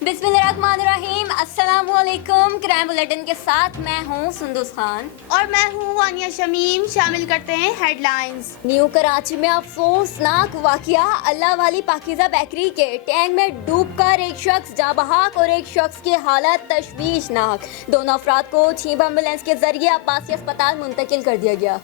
बिस्मिल्लाहिर्रहमानिर्रहीम, अस्सलाम वालेकुम। क्राइम बुलेटिन के साथ मैं हूँ सुंदुस खान और मैं हूँ वानिया शमीम। शामिल करते हैं हेडलाइंस। न्यू कराची में अफसोसनाक वाकया, अल्लाह वाली पाकिज़ा बेकरी के टैंक में डूबकर एक शख्स जाँ बहक और एक शख्स की हालत तशवीशनाक। दोनों अफराद को छीब एम्बुलेंस के जरिए अब्बासी अस्पताल मुंतकिल कर दिया गया।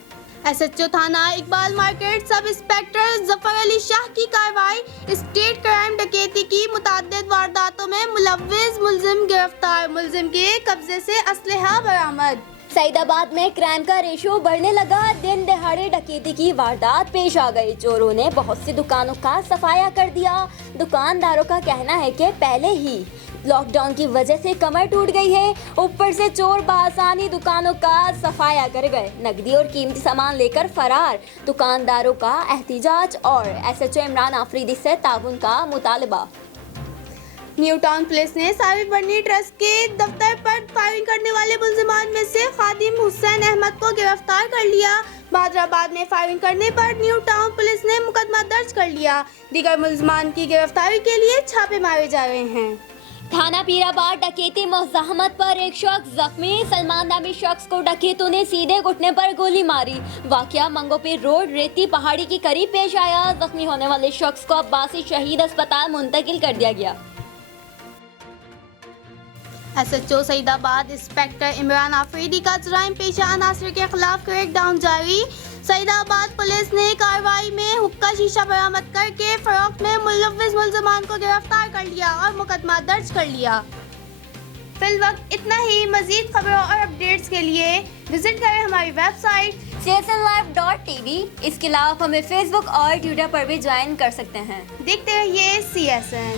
SHO थाना Iqbal market sub inspector Zafar Ali Shah की कार्रवाई। स्टेट क्राइम डकैती की मुतअद्दिद वारदातों में मुलव्विस मुलजिम गिरफ्तार, मुलजिम के कब्जे से असलहा बरामद। सईदाबाद में क्राइम का रेशो बढ़ने लगा, दिन दहाड़े डकैती की वारदात पेश आ गई। चोरों ने बहुत सी दुकानों का सफाया कर दिया। दुकानदारों का कहना है कि पहले ही लॉकडाउन की वजह से कमर टूट गई है, ऊपर से चोर बआसानी दुकानों का सफाया कर गए, नकदी और कीमती सामान लेकर फरार। दुकानदारों का एहतिजाज और SHO इमरान आफरीदी से ताउन का मुतालबा। न्यू टाउन पुलिस ने साबिर बर्नी ट्रस्ट के दफ्तर पर फायरिंग करने वाले मुलजिमान में से खादिम हुसैन अहमद को गिरफ्तार कर लिया। बहादुराबाद में फायरिंग करने पर न्यू टाउन पुलिस ने मुकदमा दर्ज कर लिया। दीगर मुलजिमान की गिरफ्तारी के लिए छापे मारे जा रहे हैं। थाना पीराबाद डकैती मुज़ाहमत पर एक शख्स जख्मी, सलमान नामी शख्स को डकैतों ने सीधे घुटने पर गोली मारी। वाकया मंगोपीर रोड रेती पहाड़ी के करीब पेश आया। जख्मी होने वाले शख्स को अब्बासी शहीद अस्पताल मुंतकिल कर दिया गया। SHO सईदाबाद इंस्पेक्टर इमरान आफरीदी का जराइम पेशा अनासर के खिलाफ क्रैकडाउन जारी। सईदाबाद पुलिस ने कार्रवाई में हुक्का शीशा बरामद करके फरोख्त में मुलव्विस मुलजमान को गिरफ्तार कर लिया और मुकदमा दर्ज कर लिया। फिलवक्त इतना ही। मजीद खबरों और अपडेट्स के लिए विजिट करें हमारी वेबसाइट csnlive.tv। इसके अलावा हमें फेसबुक और ट्विटर पर भी ज्वाइन कर सकते हैं। देखते रहिए CSN।